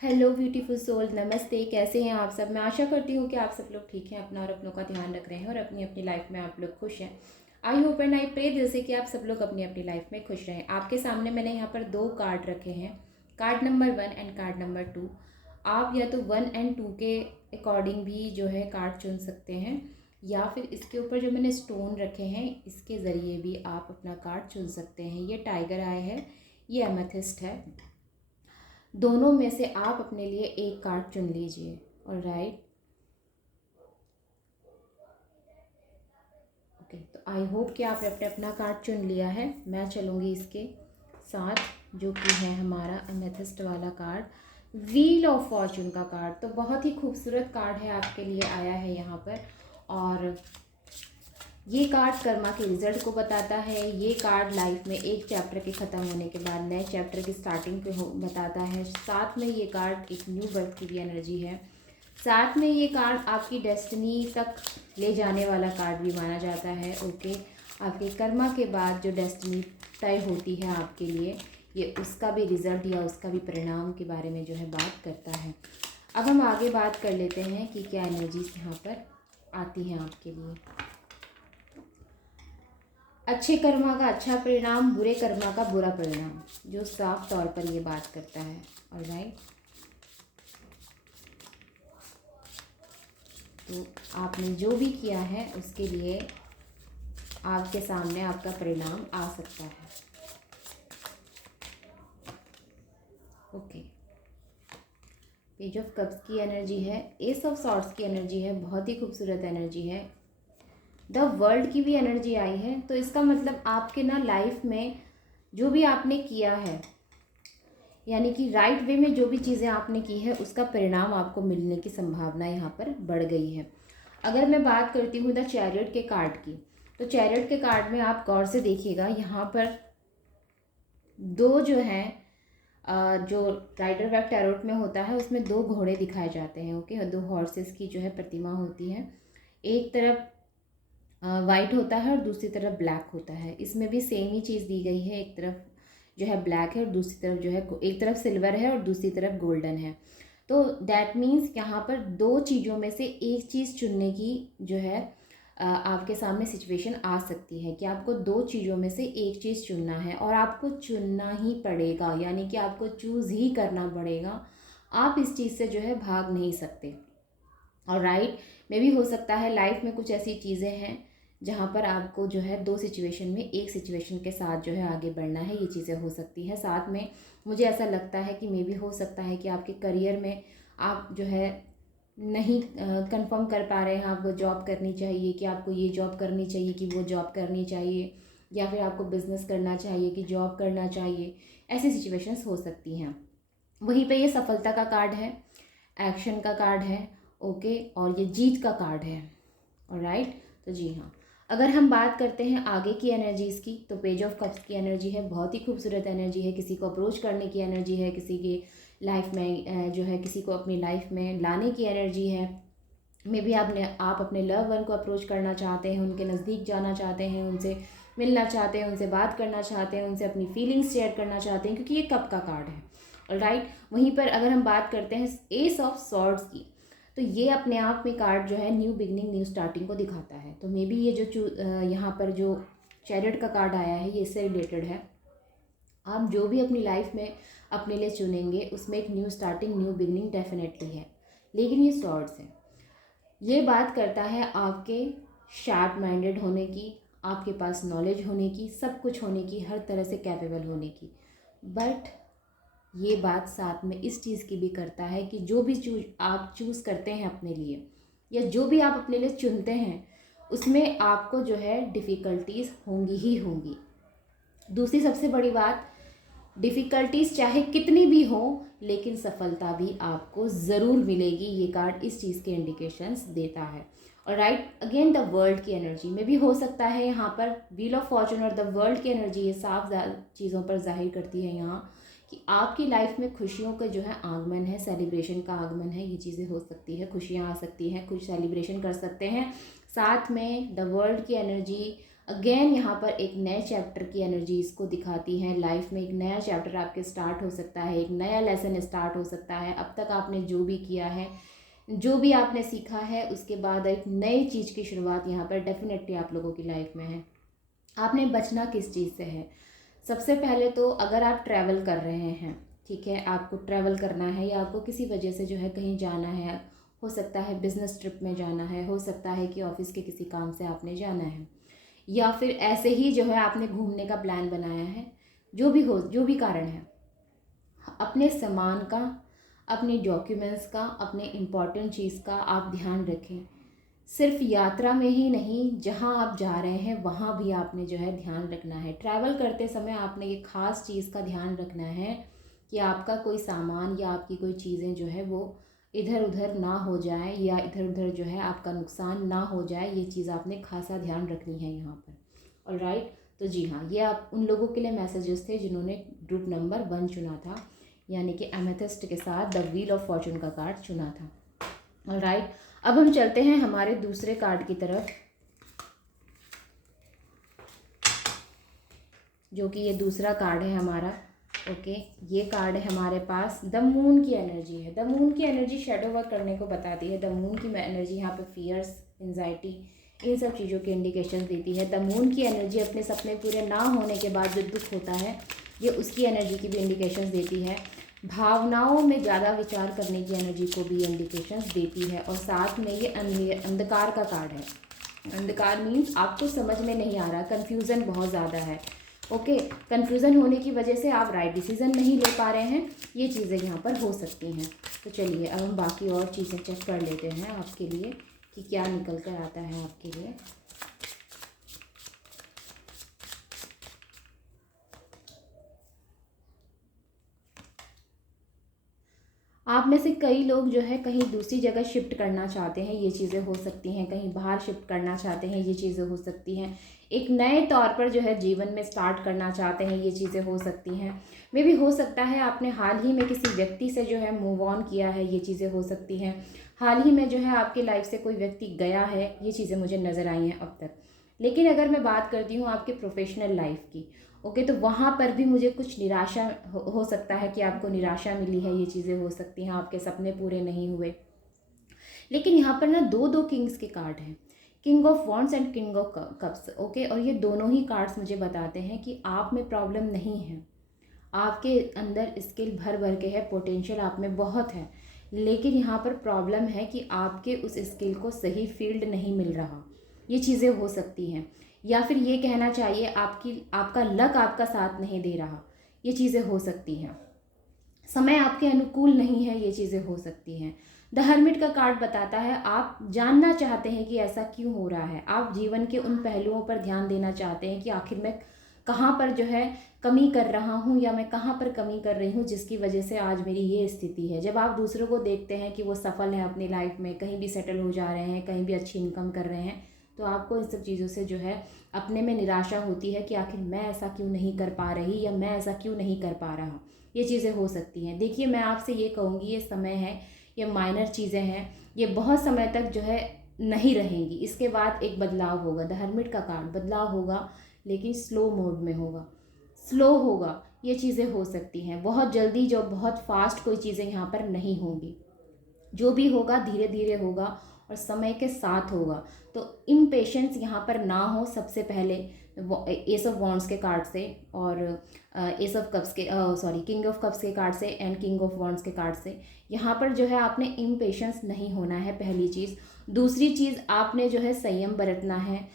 Hello beautiful soul, नमस्ते। कैसे हैं आप सब? मैं आशा करती हूँ कि आप सब लोग ठीक हैं, अपना और अपनों का ध्यान रख रहे हैं और अपनी अपनी लाइफ में आप लोग खुश हैं। I hope and I pray दिल से कि आप सब लोग अपनी अपनी लाइफ में खुश रहें। आपके सामने मैंने यहाँ पर दो कार्ड रखे हैं, card number 1 and card number 2। आप या तो 1 एंड 2 के अकॉर्डिंग भी जो है कार्ड चुन सकते हैं, या फिर इसके ऊपर जो मैंने स्टोन रखे हैं इसके ज़रिए भी आप अपना कार्ड चुन सकते हैं। ये टाइगर आई है, ये एमेथिस्ट है। दोनों में से आप अपने लिए एक कार्ड चुन लीजिए। Alright, okay. तो आई होप कि आपने अपना कार्ड चुन लिया है। मैं चलूँगी इसके साथ, जो कि है हमारा एमेथिस्ट वाला कार्ड, व्हील ऑफ फॉर्चून का कार्ड। तो बहुत ही खूबसूरत कार्ड है, आपके लिए आया है यहाँ पर। और ये कार्ड कर्मा के रिजल्ट को बताता है। ये कार्ड लाइफ में एक चैप्टर के ख़त्म होने के बाद नए चैप्टर की स्टार्टिंग पे बताता है। साथ में ये कार्ड एक न्यू बर्थ की भी एनर्जी है। साथ में ये कार्ड आपकी डेस्टिनी तक ले जाने वाला कार्ड भी माना जाता है। ओके, आपके कर्मा के बाद जो डेस्टिनी तय होती है आपके लिए, ये उसका भी रिजल्ट या उसका भी परिणाम के बारे में जो है बात करता है। अब हम आगे बात कर लेते हैं कि क्या एनर्जीज यहाँ पर आती हैं आपके लिए। अच्छे कर्मा का अच्छा परिणाम, बुरे कर्मा का बुरा परिणाम, जो साफ तौर पर ये बात करता है। ऑलराइट, तो आपने जो भी किया है उसके लिए आपके सामने आपका परिणाम आ सकता है। ओके, पेज ऑफ कप्स की एनर्जी है, एस ऑफ सॉर्ड्स की एनर्जी है, बहुत ही खूबसूरत एनर्जी है। द वर्ल्ड की भी एनर्जी आई है। तो इसका मतलब आपके ना लाइफ में जो भी आपने किया है, यानी कि राइट वे में जो भी चीज़ें आपने की है, उसका परिणाम आपको मिलने की संभावना यहाँ पर बढ़ गई है। अगर मैं बात करती हूँ द चैरियट के कार्ड की, तो चैरियट के कार्ड में आप गौर से देखिएगा, यहाँ पर दो जो हैं, जो राइडर बैक टैरोट में होता है उसमें दो घोड़े दिखाए जाते हैं। ओके, दो हॉर्सेस की जो है प्रतिमा होती है। एक तरफ वाइट होता है और दूसरी तरफ ब्लैक होता है। इसमें भी सेम ही चीज़ दी गई है, एक तरफ जो है ब्लैक है और दूसरी तरफ जो है, एक तरफ सिल्वर है और दूसरी तरफ गोल्डन है। तो दैट मीन्स यहाँ पर दो चीज़ों में से एक चीज़ चुनने की जो है आपके सामने सिचुएशन आ सकती है कि आपको दो चीज़ों में से एक चीज़ चुनना है और आपको चुनना ही पड़ेगा, यानी कि आपको चूज़ ही करना पड़ेगा। आप इस चीज़ से जो है भाग नहीं सकते। और राइट में भी हो सकता है लाइफ में कुछ ऐसी चीज़ें हैं जहाँ पर आपको जो है दो सिचुएशन में एक सिचुएशन के साथ जो है आगे बढ़ना है। ये चीज़ें हो सकती है। साथ में मुझे ऐसा लगता है कि मे भी हो सकता है कि आपके करियर में आप जो है नहीं कंफर्म कर पा रहे हैं, आपको जॉब करनी चाहिए कि आपको ये जॉब करनी चाहिए कि वो जॉब करनी चाहिए, या फिर आपको बिजनेस करना चाहिए कि जॉब करना चाहिए। ऐसी सिचुएशंस हो सकती हैं। वहीं पे ये सफलता का कार्ड है, एक्शन का कार्ड है। ओके, और ये जीत का कार्ड है। ऑलराइट, तो जी हाँ, अगर हम बात करते हैं आगे की एनर्जीज़ की, तो पेज ऑफ कप्स की एनर्जी है, बहुत ही खूबसूरत एनर्जी है। किसी को अप्रोच करने की एनर्जी है, किसी की लाइफ में जो है किसी को अपनी लाइफ में लाने की एनर्जी है। मे बी आप अपने लव वन को अप्रोच करना चाहते हैं, उनके नज़दीक जाना चाहते हैं, उनसे मिलना चाहते हैं, उनसे बात करना चाहते हैं, उनसे अपनी फीलिंग्स शेयर करना चाहते हैं, क्योंकि ये कप का कार्ड है। ऑलराइट, वहीं पर अगर हम बात करते हैं एस ऑफ सॉर्ड्स की, तो ये अपने आप में कार्ड जो है न्यू बिगनिंग, न्यू स्टार्टिंग को दिखाता है। तो मे बी ये जो यहाँ पर जो चैरियट का कार्ड आया है, ये इससे रिलेटेड है। आप जो भी अपनी लाइफ में अपने लिए चुनेंगे उसमें एक new starting, new beginning definitely है। लेकिन ये सॉर्ड्स है, ये बात करता है आपके शार्प माइंडेड होने की, आपके पास नॉलेज होने की, सब कुछ होने की, हर तरह से कैपेबल होने की। बट ये बात साथ में इस चीज़ की भी करता है कि जो भी आप चूज़ करते हैं अपने लिए, या जो भी आप अपने लिए चुनते हैं, उसमें आपको जो है डिफ़िकल्टीज़ होंगी ही होंगी। दूसरी सबसे बड़ी बात, डिफ़िकल्टीज़ चाहे कितनी भी हो, लेकिन सफलता भी आपको ज़रूर मिलेगी। ये कार्ड इस चीज़ के इंडिकेशंस देता है। और राइट, अगेन द वर्ल्ड की एनर्जी में भी हो सकता है यहाँ पर व्हील ऑफ फॉर्चून और द वर्ल्ड की एनर्जी ये साफ चीज़ों पर जाहिर करती है यहाँ कि आपकी लाइफ में खुशियों का जो है आगमन है, सेलिब्रेशन का आगमन है। ये चीज़ें हो सकती है, खुशियाँ आ सकती हैं, कुछ सेलिब्रेशन कर सकते हैं। साथ में द वर्ल्ड की एनर्जी अगेन यहाँ पर एक नए चैप्टर की एनर्जी इसको दिखाती है। लाइफ में एक नया चैप्टर आपके स्टार्ट हो सकता है, एक नया लेसन स्टार्ट हो सकता है। अब तक आपने जो भी किया है, जो भी आपने सीखा है, उसके बाद एक नई चीज़ की शुरुआत यहाँ पर डेफिनेटली आप लोगों की लाइफ में है। आपने बचना किस चीज़ से है? सबसे पहले तो अगर आप ट्रैवल कर रहे हैं, ठीक है, आपको ट्रैवल करना है या आपको किसी वजह से जो है कहीं जाना है, हो सकता है बिजनेस ट्रिप में जाना है, हो सकता है कि ऑफिस के किसी काम से आपने जाना है, या फिर ऐसे ही जो है आपने घूमने का प्लान बनाया है, जो भी हो, जो भी कारण है, अपने सामान का, अपने डॉक्यूमेंट्स का, अपने इम्पॉर्टेंट चीज़ का आप ध्यान रखें। सिर्फ यात्रा में ही नहीं, जहाँ आप जा रहे हैं वहाँ भी आपने जो है ध्यान रखना है। ट्रैवल करते समय आपने ये ख़ास चीज़ का ध्यान रखना है कि आपका कोई सामान या आपकी कोई चीज़ें जो है वो इधर उधर ना हो जाए, या इधर उधर जो है आपका नुकसान ना हो जाए। ये चीज़ आपने खासा ध्यान रखनी है यहाँ पर। ऑलराइट, तो जी हाँ, ये आप उन लोगों के लिए मैसेजेस थे जिन्होंने ग्रुप नंबर 1 चुना था, यानी कि एमेथिस्ट के साथ द व्हील ऑफ फॉर्चून का कार्ड चुना था। ऑलराइट, अब हम चलते हैं हमारे दूसरे कार्ड की तरफ, जो कि ये दूसरा कार्ड है हमारा। ओके, ये कार्ड है हमारे पास, द मून की एनर्जी है। द मून की एनर्जी शेडो वर्क करने को बताती है। द मून की एनर्जी यहाँ पे फियर्स, एंजाइटी, इन सब चीज़ों के इंडिकेशन देती है। द मून की एनर्जी अपने सपने पूरे ना होने के बाद जो दुख होता है, ये उसकी एनर्जी की भी इंडिकेशंस देती है। भावनाओं में ज़्यादा विचार करने की एनर्जी को भी इंडिकेशंस देती है। और साथ में ये अंधकार का कार्ड है। अंधकार मीन्स आपको समझ में नहीं आ रहा, कन्फ्यूज़न बहुत ज़्यादा है। ओके, कन्फ्यूज़न होने की वजह से आप राइट डिसीज़न नहीं ले पा रहे हैं, ये चीज़ें यहाँ पर हो सकती हैं। तो चलिए अब हम बाकी और चीज़ें चेक कर लेते हैं आपके लिए कि क्या निकल कर आता है आपके लिए। आप में से कई लोग जो है कहीं दूसरी जगह शिफ्ट करना चाहते हैं, ये चीज़ें हो सकती हैं। कहीं बाहर शिफ्ट करना चाहते हैं, ये चीज़ें हो सकती हैं। एक नए तौर पर जो है जीवन में स्टार्ट करना चाहते हैं, ये चीज़ें हो सकती हैं। मे भी हो सकता है आपने हाल ही में किसी व्यक्ति से जो है मूव ऑन किया है, ये चीज़ें हो सकती हैं। हाल ही में जो है आपकी लाइफ से कोई व्यक्ति गया है, ये चीज़ें मुझे नज़र आई हैं अब तक। लेकिन अगर मैं बात करती हूँ आपके प्रोफेशनल लाइफ की, ओके, तो वहाँ पर भी मुझे कुछ निराशा हो सकता है कि आपको निराशा मिली है, ये चीज़ें हो सकती हैं। आपके सपने पूरे नहीं हुए। लेकिन यहाँ पर ना दो दो किंग्स के कार्ड हैं, king of wands and king of cups. Okay, और ये दोनों ही कार्ड्स मुझे बताते हैं कि आप में प्रॉब्लम नहीं है, आपके अंदर स्किल भर भर के है, पोटेंशियल आप में बहुत है। लेकिन यहाँ पर प्रॉब्लम है कि आपके उस स्किल को सही फील्ड नहीं मिल रहा, ये चीज़ें हो सकती हैं। या फिर ये कहना चाहिए आपका लक आपका साथ नहीं दे रहा, ये चीज़ें हो सकती हैं। समय आपके अनुकूल नहीं है, ये चीज़ें हो सकती हैं। द हर्मिट का कार्ड बताता है आप जानना चाहते हैं कि ऐसा क्यों हो रहा है। आप जीवन के उन पहलुओं पर ध्यान देना चाहते हैं कि आखिर मैं कहाँ पर जो है कमी कर रहा हूँ, या मैं कहाँ पर कमी कर रही हूँ जिसकी वजह से आज मेरी ये स्थिति है। जब आप दूसरों को देखते हैं कि वो सफल हैं अपनी लाइफ में, कहीं भी सेटल हो जा रहे हैं, कहीं भी अच्छी इनकम कर रहे हैं, तो आपको इन सब चीज़ों से जो है अपने में निराशा होती है कि आखिर मैं ऐसा क्यों नहीं कर पा रही, या मैं ऐसा क्यों नहीं कर पा रहा। ये चीज़ें हो सकती हैं। देखिए, मैं आपसे ये कहूँगी, ये समय है, ये माइनर चीज़ें हैं, ये बहुत समय तक जो है नहीं रहेंगी। इसके बाद एक बदलाव होगा। द हर्मिट का कार्ड, बदलाव होगा लेकिन स्लो मोड में होगा, स्लो होगा, ये चीज़ें हो सकती हैं। बहुत जल्दी जो बहुत फास्ट कोई चीज़ें यहाँ पर नहीं होंगी। जो भी होगा धीरे धीरे होगा और समय के साथ होगा। तो इम्पेशेंस यहाँ पर ना हो। सबसे पहले एस ऑफ वॉन्ड्स के कार्ड से और एस ऑफ कप्स के सॉरी किंग ऑफ कप्स के कार्ड से एंड किंग ऑफ वॉन्ड्स के कार्ड से यहाँ पर जो है आपने इम्पेशेंस नहीं होना है, पहली चीज़। दूसरी चीज़, आपने जो है संयम बरतना है।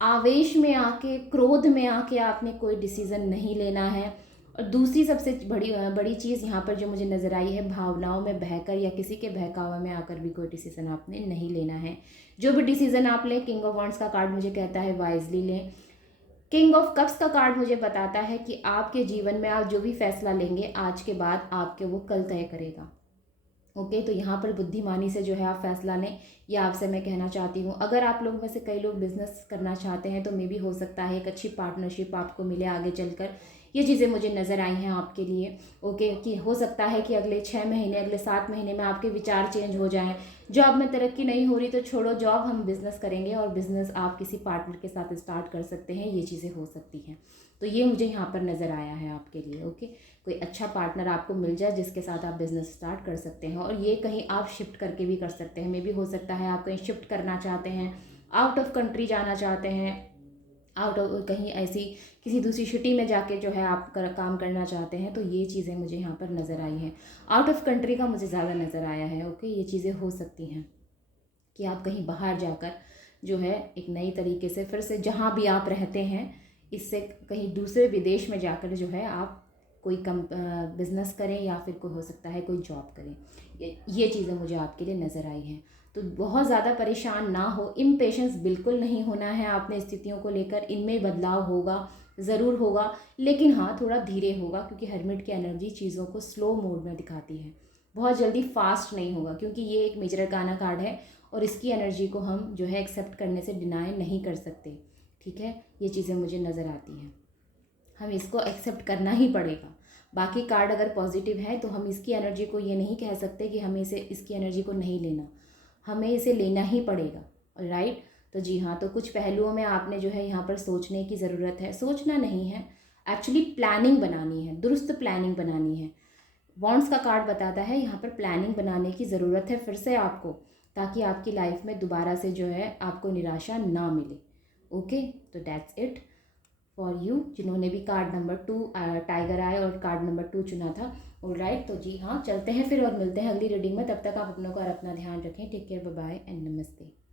आवेश में आके, क्रोध में आके आपने कोई डिसीज़न नहीं लेना है। और दूसरी सबसे बड़ी चीज़ यहाँ पर जो मुझे नज़र आई है, भावनाओं में बहकर या किसी के बहकावे में आकर भी कोई डिसीज़न आपने नहीं लेना है। जो भी डिसीज़न आप लें, किंग ऑफ वॉन्ड्स का कार्ड मुझे कहता है वाइजली लें। किंग ऑफ कप्स का कार्ड मुझे बताता है कि आपके जीवन में आप जो भी फैसला लेंगे आज के बाद, आपके वो कल तय करेगा। ओके, तो यहाँ पर बुद्धिमानी से जो है आप फैसला लें, या आपसे मैं कहना चाहती हूँ, अगर आप लोग में से कई लोग बिजनेस करना चाहते हैं तो मे भी हो सकता है एक अच्छी पार्टनरशिप आपको मिले आगे चलकर, ये चीज़ें मुझे नज़र आई हैं आपके लिए। ओके, कि हो सकता है कि अगले 6 महीने, अगले 7 महीने में आपके विचार चेंज हो जाएं। जॉब में तरक्की नहीं हो रही तो छोड़ो जॉब, हम बिज़नेस करेंगे और बिज़नेस आप किसी पार्टनर के साथ स्टार्ट कर सकते हैं, ये चीज़ें हो सकती हैं। तो ये मुझे यहाँ पर नज़र आया है आपके लिए। ओके, कोई अच्छा पार्टनर आपको मिल जाए जिसके साथ आप बिज़नेस स्टार्ट कर सकते हैं, और ये कहीं आप शिफ्ट करके भी कर सकते हैं। मे भी हो सकता है आप कहीं शिफ्ट करना चाहते हैं, आउट ऑफ कंट्री जाना चाहते हैं, आउट ऑफ कहीं ऐसी किसी दूसरी सिटी में जाके जो है आप काम करना चाहते हैं, तो ये चीज़ें मुझे यहाँ पर नज़र आई हैं। आउट ऑफ कंट्री का मुझे ज़्यादा नज़र आया है। ओके, ये चीज़ें हो सकती हैं कि आप कहीं बाहर जाकर जो है एक नई तरीके से फिर से जहाँ भी आप रहते हैं इससे कहीं दूसरे विदेश में जाकर जो है आप कोई बिज़नेस करें, या फिर कोई हो सकता है कोई जॉब करें। ये चीज़ें मुझे आपके लिए नज़र आई हैं। तो बहुत ज़्यादा परेशान ना हो, इम्पेशेंस बिल्कुल नहीं होना है आपने स्थितियों को लेकर। इनमें बदलाव होगा, ज़रूर होगा, लेकिन हाँ थोड़ा धीरे होगा, क्योंकि हर्मिट की एनर्जी चीज़ों को स्लो मोड में दिखाती है। बहुत जल्दी फास्ट नहीं होगा, क्योंकि ये एक मेजर आर्काना कार्ड है और इसकी एनर्जी को हम जो है एक्सेप्ट करने से डिनाई नहीं कर सकते। ठीक है, ये चीज़ें मुझे नज़र आती हैं, हम इसको एक्सेप्ट करना ही पड़ेगा। बाकी कार्ड अगर पॉजिटिव है तो हम इसकी एनर्जी को ये नहीं कह सकते कि हमें इसे इसकी एनर्जी को नहीं लेना, हमें इसे लेना ही पड़ेगा। राइट, तो जी हाँ, तो कुछ पहलुओं में आपने जो है यहाँ पर सोचने की ज़रूरत है। सोचना नहीं है, एक्चुअली प्लानिंग बनानी है, दुरुस्त प्लानिंग बनानी है। वॉन्ड्स का कार्ड बताता है यहाँ पर प्लानिंग बनाने की ज़रूरत है फिर से आपको, ताकि आपकी लाइफ में दोबारा से जो है आपको निराशा ना मिले। ओके, तो दैट्स इट फॉर यू जिन्होंने भी कार्ड नंबर 2 टाइगर आए और कार्ड नंबर 2 चुना था। ऑलराइट, तो जी हाँ, चलते हैं फिर और मिलते हैं अगली रीडिंग में। तब तक आप अपनों का और अपना ध्यान रखें। Take care, bye bye and नमस्ते।